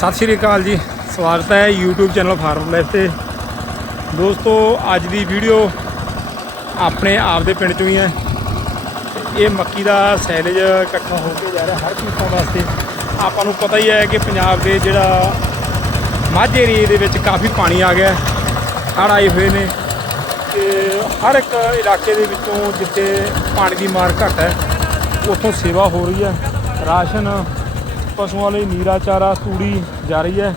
ਸਤਿ ਸ਼੍ਰੀ ਅਕਾਲ ਜੀ। ਸਵਾਗਤ ਹੈ YouTube ਚੈਨਲ ਫਾਰਮ ਲਾਈਫ ਤੇ। ਦੋਸਤੋ, ਅੱਜ ਦੀ ਵੀਡੀਓ ਆਪਣੇ ਆਪ ਦੇ ਪਿੰਡ ਚੋਂ ਹੀ ਹੈ। ਇਹ ਮੱਕੀ ਦਾ ਸੈਲੇਜ ਇਕੱਠਾ ਹੋ ਕੇ ਜਾ ਰਿਹਾ ਹਰ ਚੀਜ਼ਾਂ ਵਾਸਤੇ। ਆਪਾਂ ਨੂੰ ਪਤਾ ਹੀ ਹੈ ਕਿ ਪੰਜਾਬ ਦੇ ਜਿਹੜਾ ਮਾਝੇ ਏਰੀਏ ਦੇ ਵਿੱਚ ਕਾਫੀ ਪਾਣੀ ਆ ਗਿਆ ਹੜ੍ਹ ਆਏ ਹੋਏ ਨੇ। ਤੇ ਹਰ ਇੱਕ ਇਲਾਕੇ ਦੇ ਵਿੱਚੋਂ ਜਿੱਥੇ ਪਾਣੀ ਦੀ ਮਾਰ ਘੱਟ ਹੈ, ਉੱਥੋਂ ਸੇਵਾ ਹੋ ਰਹੀ ਹੈ। ਰਾਸ਼ਨ ਪਸ਼ੂਆਂ ਲਈ ਨੀਰਾ ਚਾਰਾ ਤੂੜੀ ਜਾ ਰਹੀ ਹੈ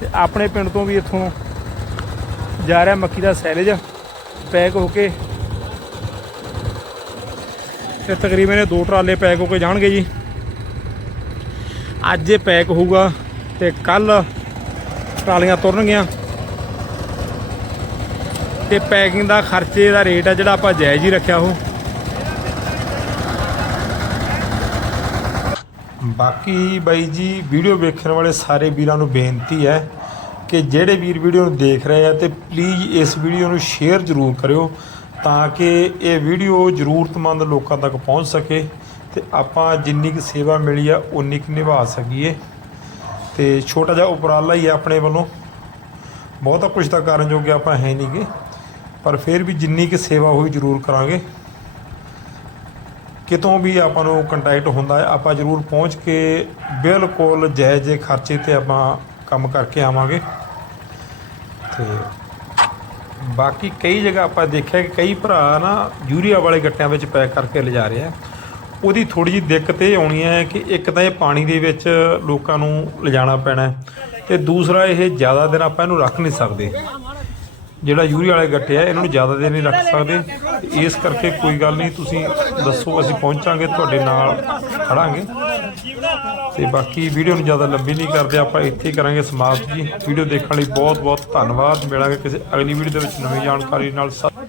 ਤੇ ਆਪਣੇ ਪਿੰਡ ਤੋਂ ਵੀ ਇੱਥੋਂ ਜਾ ਰਿਹਾ ਮੱਕੀ ਦਾ ਸੈਲੇਜ, ਪੈਕ ਹੋ ਕੇ। ਤੇ ਤਕਰੀਬਨ ਇਹ ਦੋ ਟਰਾਲੇ ਪੈਕ ਹੋ ਕੇ ਜਾਣਗੇ ਜੀ। ਅੱਜ ਇਹ ਪੈਕ ਹੋਊਗਾ ਤੇ ਕੱਲ ਟਰਾਲੀਆਂ ਤੁਰਨਗੀਆਂ। ਤੇ ਪੈਕਿੰਗ ਦਾ ਖਰਚੇ ਦਾ ਰੇਟ ਆ ਜਿਹੜਾ ਆਪਾਂ ਜਾਇਜ਼ ਹੀ ਰੱਖਿਆ ਉਹ। ਬਾਕੀ ਬਾਈ ਜੀ, ਵੀਡੀਓ ਵੇਖਣ ਵਾਲੇ ਸਾਰੇ ਵੀਰਾਂ ਨੂੰ ਬੇਨਤੀ ਹੈ ਕਿ ਜਿਹੜੇ ਵੀਰ ਵੀਡੀਓ ਨੂੰ ਦੇਖ ਰਹੇ ਆ ਤੇ ਪਲੀਜ਼ ਇਸ ਵੀਡੀਓ ਨੂੰ ਸ਼ੇਅਰ ਜ਼ਰੂਰ ਕਰਿਓ ਤਾਂ ਕਿ ਇਹ ਵੀਡੀਓ ਜ਼ਰੂਰਤਮੰਦ ਲੋਕਾਂ ਤੱਕ ਪਹੁੰਚ ਸਕੇ ਤੇ ਆਪਾਂ ਜਿੰਨੀ ਕੁ ਸੇਵਾ ਮਿਲੀ ਆ ਉਨੀ ਕੁ ਨਿਭਾ ਸਕੀਏ। ਤੇ ਛੋਟਾ ਜਿਹਾ ਉਪਰਾਲਾ ਹੀ ਹੈ ਆਪਣੇ ਵੱਲੋਂ। ਬਹੁਤਾ ਕੁਝ ਤਾਂ ਕਰਨ ਜੋਗੇ ਆਪਾਂ ਹੈ ਨਹੀਂਗੇ ਪਰ ਫਿਰ ਵੀ ਜਿੰਨੀ ਕੁ ਸੇਵਾ ਹੋਈ ਜ਼ਰੂਰ ਕਰਾਂਗੇ। ਕਿਤੋਂ ਵੀ ਆਪਾਂ ਨੂੰ ਕੰਟੈਕਟ ਹੁੰਦਾ ਹੈ, ਆਪਾਂ ਜ਼ਰੂਰ ਪਹੁੰਚ ਕੇ ਬਿਲਕੁਲ ਜਾਇਜ਼ ਜਿਹੇ ਖਰਚੇ ਤੇ ਆਪਾਂ ਕੰਮ ਕਰਕੇ ਆਵਾਂਗੇ। ਤੇ ਬਾਕੀ ਕਈ ਜਗ੍ਹਾ ਆਪਾਂ ਦੇਖਿਆ ਕਿ ਕਈ ਭਰਾ ਨਾ ਯੂਰੀਆ ਵਾਲੇ ਗੱਟਿਆਂ ਵਿੱਚ ਪੈਕ ਕਰਕੇ ਲਿਜਾ ਰਹੇ ਆ। ਉਹਦੀ ਥੋੜੀ ਜਿਹੀ ਦਿੱਕਤ ਇਹ ਆਉਣੀ ਹੈ ਕਿ ਇੱਕ ਤਾਂ ਇਹ ਪਾਣੀ ਦੇ ਵਿੱਚ ਲੋਕਾਂ ਨੂੰ ਲਿਜਾਣਾ ਪੈਣਾ ਹੈ ਤੇ ਦੂਸਰਾ ਇਹ ਜ਼ਿਆਦਾ ਦਿਨ ਆਪਾਂ ਇਹਨੂੰ ਰੱਖ ਨਹੀਂ ਸਕਦੇ। ਜਿਹੜਾ ਯੂਰੀਆ ਵਾਲੇ ਗੱਟੇ ਆ, ਇਹਨਾਂ ਨੂੰ ਜ਼ਿਆਦਾ ਦੇਰ ਨਹੀਂ ਰੱਖ ਸਕਦੇ। ਇਸ ਕਰਕੇ ਕੋਈ ਗੱਲ ਨਹੀਂ, ਤੁਸੀਂ ਦੱਸੋ, ਅਸੀਂ ਪਹੁੰਚਾਂਗੇ, ਤੁਹਾਡੇ ਨਾਲ ਖੜਾਂਗੇ। ਤੇ ਬਾਕੀ ਵੀਡੀਓ ਨੂੰ ਜ਼ਿਆਦਾ ਲੰਬੀ ਨਹੀਂ ਕਰਦੇ, ਆਪਾਂ ਇੱਥੇ ਕਰਾਂਗੇ ਸਮਾਪਤ ਜੀ। ਵੀਡੀਓ ਦੇਖਣ ਲਈ ਬਹੁਤ ਬਹੁਤ ਧੰਨਵਾਦ। ਮਿਲਾਂਗੇ ਕਿਸੇ ਅਗਲੀ ਵੀਡੀਓ ਦੇ ਵਿੱਚ ਨਵੀਂ ਜਾਣਕਾਰੀ ਨਾਲ। ਸਤਿ